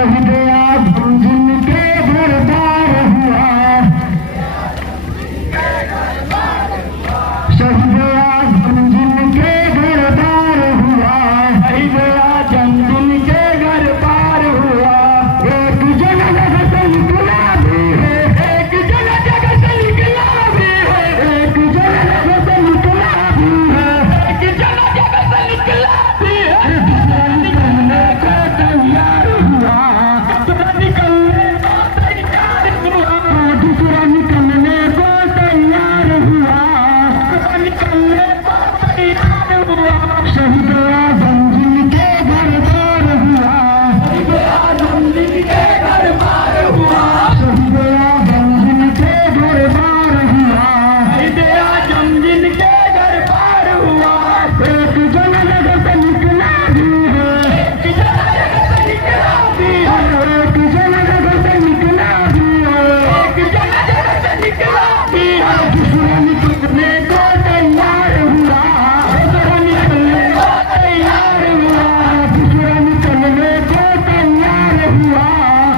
शहीद आजम जिनके दरबार हुआ, शहीद आजम जिनके दरबार हुआ, शहीद आजम जिनके दरबार हुआ। एक जगह से निकला भी है, एक जगह से निकला भी है, एक जगह से निकला भी है, एक जगह से निकला भी है। दूसरा निकलने को तैयार हुआ, दूसरा निकलने को तैयार हुआ, दूसरा निकलने को तैयार हुआ, दूसरा निकलने को तैयार हुआ। शहीद आजम जिनके दरबार हुआ, शहीद आजम जिनके दरबार हुआ, शहीद आजम जिनके दरबार हुआ, शहीद आजम जिनके दरबार हुआ। एक जगह से निकला भी है, एक जगह से निकला भी है, एक जगह से निकला भी है, एक जगह से निकला भी है। दूसरा निकलने को तैयार हुआ, दूसरा निकलने को तैयार हुआ, दूसरा निकलने को तैयार हुआ,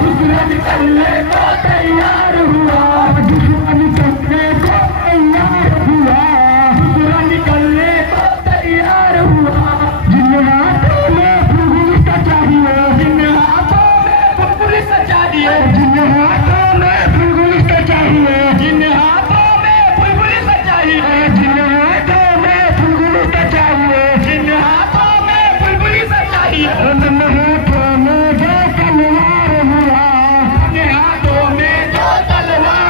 दूसरा निकलने को तैयार हुआ, दूसरा निकलने को तैयार हुआ, दूसरा निकलने को तैयार हुआ। जिन हाथों में पुलिस चाहिए, जिन हाथों में पुलिस चाहिए, जिन हाथों में पुलिस चाहिए, जिन हाथों में पुलिस चाहिए, जिन हाथों में पुलिस चाहिए, जिन हाथों में पुलिस चाहिए। उन हाथों में जो तलवार हुआ, उन हाथों में जो तलवार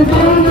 सत्संग